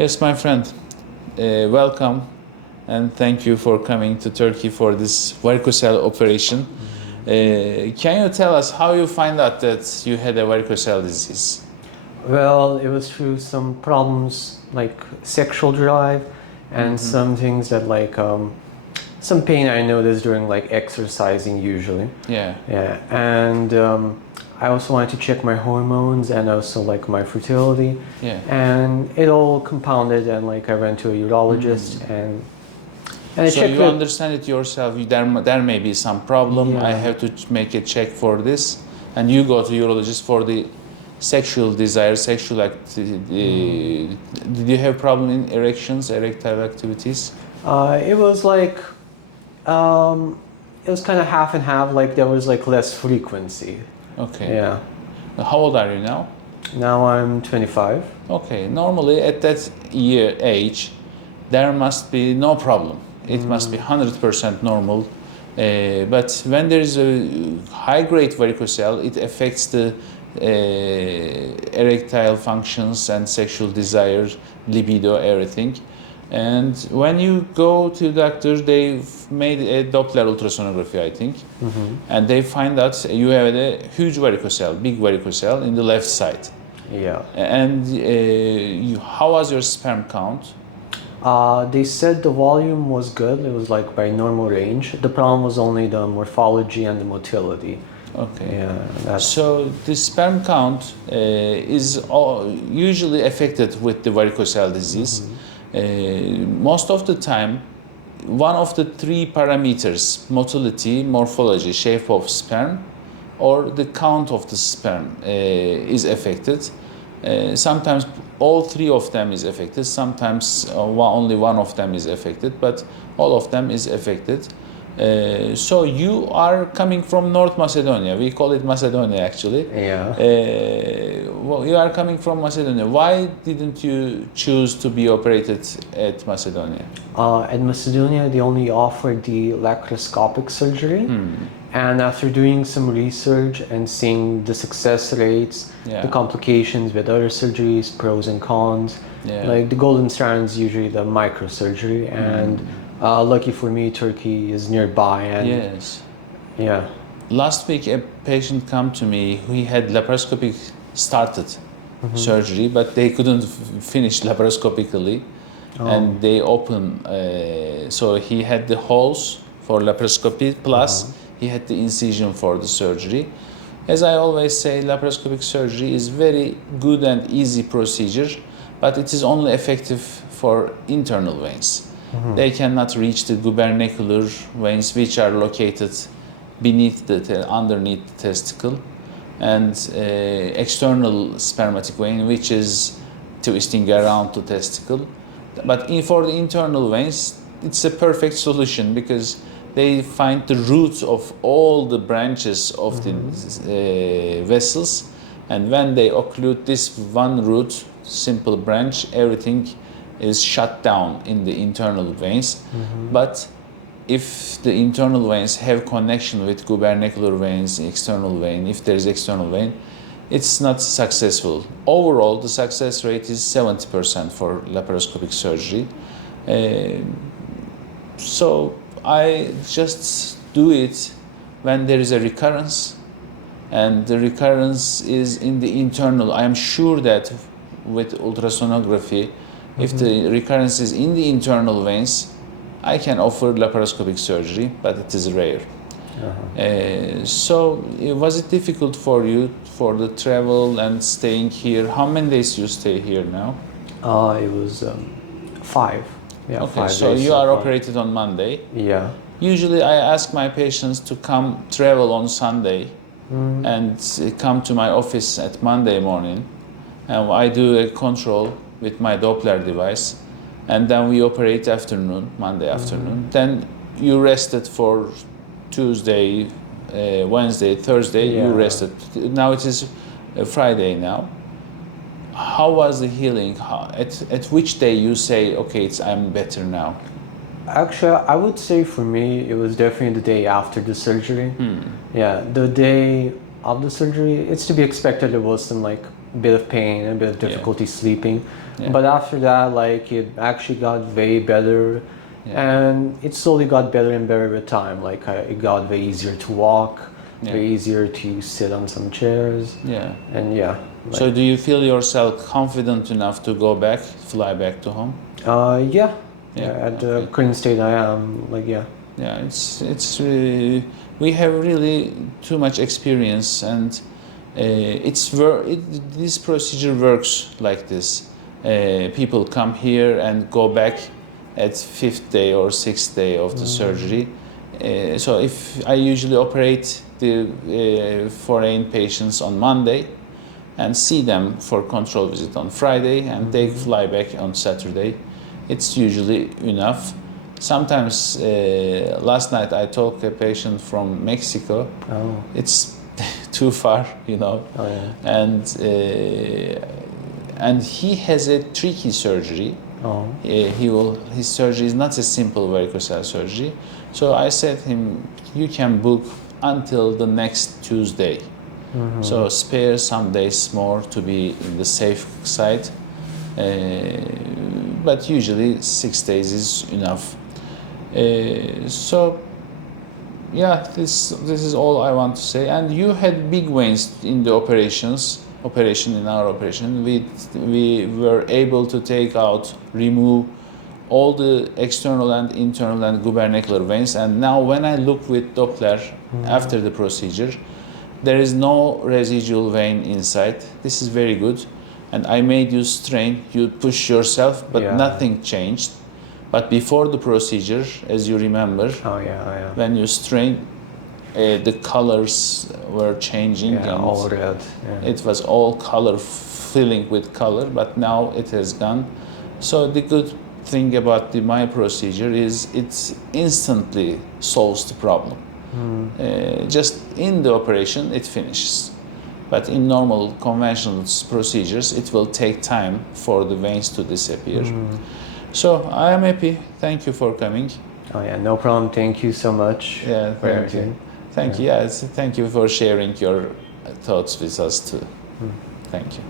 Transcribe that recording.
Yes, my friend, welcome and thank you for coming to Turkey for this varicocele operation. Can you tell us how you find out that you had a varicocele disease? Well, it was through some problems like sexual drive and some things that some pain I noticed during like exercising usually. Yeah. Yeah, and I also wanted to check my hormones and also like my fertility. Yeah. And it all compounded and like I went to a urologist and I So checked you it. understand it yourself, there may be some problem, I Yeah. have to make a check for this, and you go to urologist for the sexual desire, sexual activity. Did you have problem in erections, erectile activities? It was like it was kind of half and half. Like there was like less frequency. Okay. Yeah. How old are you now? Now I'm 25. Okay, normally at that age, there must be no problem. It must be 100% normal. But when there is a high-grade varicocele, it affects the erectile functions and sexual desire, libido, everything. And when you go to doctor, they've made a Doppler ultrasonography, I think, and they find out you have a huge varicocele, big varicocele in the left side. Yeah. And how was your sperm count? They said the volume was good. It was like by normal range. The problem was only the morphology and the motility. Okay. Yeah. So the sperm count is usually affected with the varicocele disease. Most of the time, one of the three parameters, motility, morphology, shape of sperm, or the count of the sperm is affected. Sometimes all three of them is affected, sometimes only one of them is affected, but all of them is affected. So you are coming from North Macedonia. We call it Macedonia actually. Yeah. Well, you are coming from Macedonia. Why didn't you choose to be operated at Macedonia? At Macedonia, they only offered the laparoscopic surgery. And after doing some research and seeing the success rates, Yeah. the complications with other surgeries, pros and cons, Yeah. like the golden standard is usually the microsurgery. And lucky for me, Turkey is nearby. And Yes. yeah. Last week, a patient come to me. He had laparoscopic started surgery, but they couldn't finish laparoscopically, and they open. So he had the holes for laparoscopy plus he had the incision for the surgery. As I always say, laparoscopic surgery is very good and easy procedure, but it is only effective for internal veins. They cannot reach the gubernacular veins, which are located beneath underneath the testicle, and external spermatic vein, which is twisting around the testicle. But for the internal veins, it's a perfect solution because they find the roots of all the branches of the vessels, and when they occlude this one root, simple branch, everything is shut down in the internal veins. But if the internal veins have connection with gubernacular veins, external vein, if there is external vein, it's not successful. Overall, the success rate is 70% for laparoscopic surgery. So I just do it when there is a recurrence, and the recurrence is in the internal. I am sure that with ultrasonography, if the recurrence is in the internal veins, I can offer laparoscopic surgery, but it is rare. So was it difficult for you for the travel and staying here? How many days you stay here now? It was 5. Yeah, Okay, 5 so days you are far. operated on Monday. Yeah. Usually I ask my patients to come travel on Sunday and come to my office at Monday morning, and I do a control with my Doppler device, and then we operate afternoon, Monday afternoon. Then you rested for Tuesday, Wednesday, Thursday, you Yeah. rested. Now it is Friday now. How was the healing? At which day you say, okay, I'm better now? Actually, I would say for me, it was definitely the day after the surgery. Yeah, the day of the surgery, it's to be expected it wasn't like bit of pain, a bit of difficulty sleeping. Yeah. But after that, like it actually got way better, and it slowly got better and better with time. Like it got way easier to walk, way easier to sit on some chairs. Yeah. And yeah. So do you feel yourself confident enough to go back, fly back to home? Yeah. At the current state I am, like, yeah. Yeah, it's we have really too much experience, and this procedure works like this. People come here and go back at 5th day or 6th day of the surgery. So if I usually operate the foreign patients on Monday and see them for control visit on Friday and they fly back on Saturday, it's usually enough. Sometimes, last night I talked to a patient from Mexico. Oh. It's too far, you know. Oh, yeah. And he has a tricky surgery. Oh. His surgery is not a simple varicocele surgery. So I said to him, you can book until the next Tuesday. So spare some days more to be in the safe side. But usually 6 days is enough. So yeah, this is all I want to say. And you had big veins in the operation. In our operation, we were able to remove all the external and internal and gubernacular veins. And now when I look with Doppler after the procedure, there is no residual vein inside. This is very good. And I made you strain, you push yourself, but nothing changed. But before the procedure, as you remember, when you strain, the colors were changing. Yeah, and all red. Yeah. it was all color, filling with color, but now it has gone. So the good thing about my procedure is it instantly solves the problem. Just in the operation, it finishes. But in normal conventional procedures, it will take time for the veins to disappear. So I am happy. Thank you for coming. Oh yeah, no problem. Thank you so much. Yeah, thank you. Thank you. Thank you for sharing your thoughts with us too. Thank you.